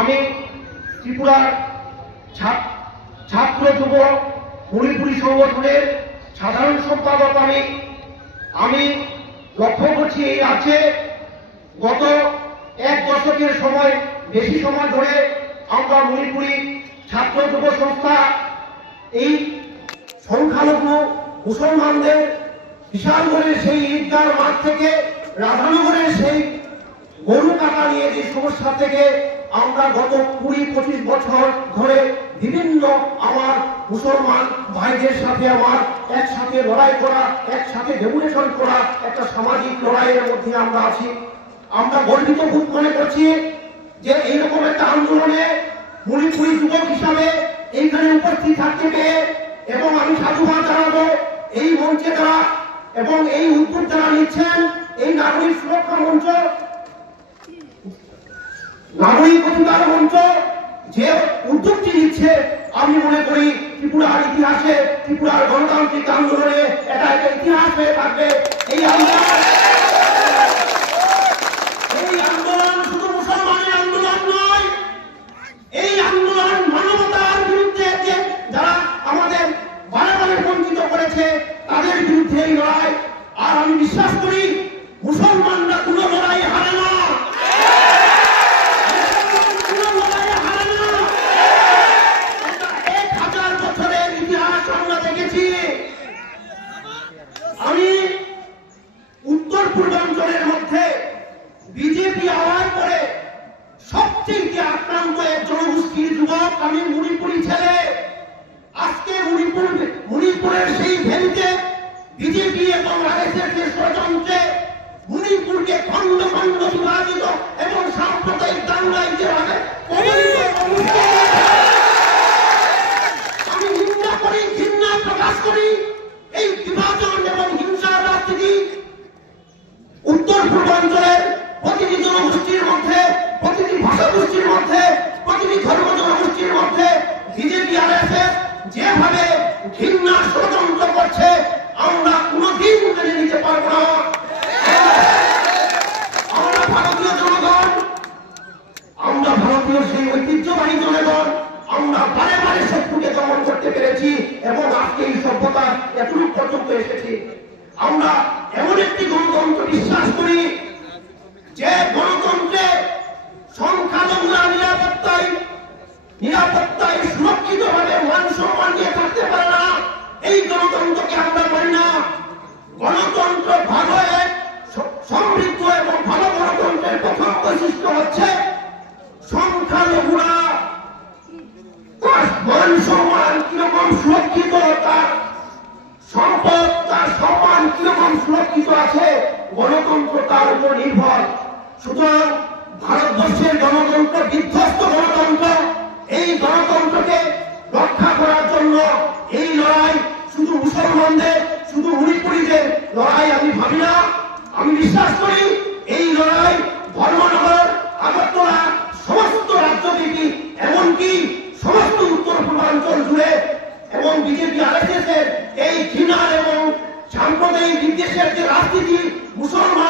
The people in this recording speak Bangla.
আমি ত্রিপুরার ছাত্র যুব মণিপুরী সংগঠনের সাধারণ সম্পাদক। আমি লক্ষ্য করছি এই রাজ্যে গত এক দশকের সময় বেশি সময় ধরে আমরা মণিপুরী ছাত্র যুব সংস্থা এই সংখ্যালঘু মুসলমানদের বিশালগড়ের সেই ঈদগাহ মাঠ থেকে রাধানগরের সেই গরু কাটা নিয়ে যে সমস্যা থেকে আমরা গত 20-25 বছর ধরে বিভিন্ন আমার মুসলমান ভাইদের সাথে আমার একসাথে লড়াই করা, একসাথে ডেপুটেশন করা একটা সামাজিক লড়াইয়ের মধ্যে আমরা আছি। আমরা গর্বিত বোধ মনে করছি যে এইরকম একটা আন্দোলনে মণিপুরী যুবক হিসাবে এইখানে উপস্থিত থাকতে পেরে, এবং আমি সাধুবাদ জানাবো এই মঞ্চে যারা এবং এই উদ্যোগ যারা নিচ্ছেন, এই নাগরিক সুরক্ষা মঞ্চ, নাগরিক অধিকার মঞ্চ যে উদ্যোগটি নিচ্ছে, আমি মনে করি ত্রিপুরার ইতিহাসে, ত্রিপুরার গণতান্ত্রিক আন্দোলনে এটা একটা ইতিহাস হয়ে থাকবে। এই আন্দোলন শুধু মুসলমানের আন্দোলন নয়, এই আন্দোলন মানবতার বিরুদ্ধে যারা আমাদের বারে বঞ্চিত করেছে তাদের বিরুদ্ধে এই লড়াই। আর আমি বিশ্বাস করি মুসলমানরা কোনো লড়াই হারে না, 1000 বছরের ইতিহাস আমরা দেখেছি। আমি উত্তর পূর্বাঞ্চলের মধ্যে বিজেপি হওয়ার পরে সবচেয়ে আক্রান্ত এক জনগোষ্ঠীর যুবক। আমি মণিপুরী ছেলে। আজকে মণিপুরের সেই ভেন্যুতে বিজেপি এবং আরএসএস এর ষড়যন্ত্রে মণিপুরকে খণ্ড খণ্ড বিভাজিত এবং সাম্প্রদায়িক দাঙ্গায় যেভাবে আমি নিন্দা করি, ঘৃণা প্রকাশ করি। এই বিভাজন এবং হিংসার রাজনীতি উত্তর পূর্বাঞ্চলের প্রতিটি জনগোষ্ঠীর মধ্যে, প্রতিটি ভাষাগোষ্ঠীর মধ্যে, প্রতিটি ধর্ম জনগোষ্ঠীর মধ্যে বিজেপি আরএসএস যেভাবে ঘৃণা ষড়যন্ত্র করছে, আমরা কোনদিন মেনে নিতে পারবো না। আমরা ভারতীয় জনগণ, আমরা ভারতীয় সেই ঐতিহ্যবাহী জনগণ, আমরা বারে শত্রুকে দমন করতে পেরেছি এবং আজকে এই সভ্যতা এতটুকু পর্যন্ত এসেছি। আমরা এমন একটি গণতন্ত্র বিশ্বাস করি যে গণতন্ত্রে সংখ্যালঘুরা নিরাপত্তায় সুরক্ষিত ভাবে মান সম্মান নিয়ে থাকতে পারে না। এই গণতন্ত্রকে আমরা মানি না। গণতন্ত্র ভালো এক সমৃদ্ধ এবং ভালো গণতন্ত্রের প্রথম বৈশিষ্ট্য হচ্ছে সংখ্যালঘুরা তার মান সম্মান কিরকম সুরক্ষিত, তার সম্পদ, তার সম্মান কিরকম সুরক্ষিত আছে, গণতন্ত্র তার উপর নির্ভর। সুতরাং ভারতবর্ষের গণতন্ত্র বিধ্বস্ত গণতন্ত্র। এই গণতন্ত্রকে রক্ষা করার জন্য এই লড়াই শুধু মুসলমানদের, শুধু মণিপুরীদের লড়াই আমি ভাবি না। আমি বিশ্বাস করি এই লড়াই ধর্মনগর, আগরতলা, সমস্ত রাজ্যব্যাপী, এমনকি সমস্ত উত্তর পূর্বাঞ্চল জুড়ে, এবং বিজেপি আরএসএস এর এই ঘৃণার এবং সাম্প্রদায়িক বিদ্বেষের যে রাজনীতি মুসলমান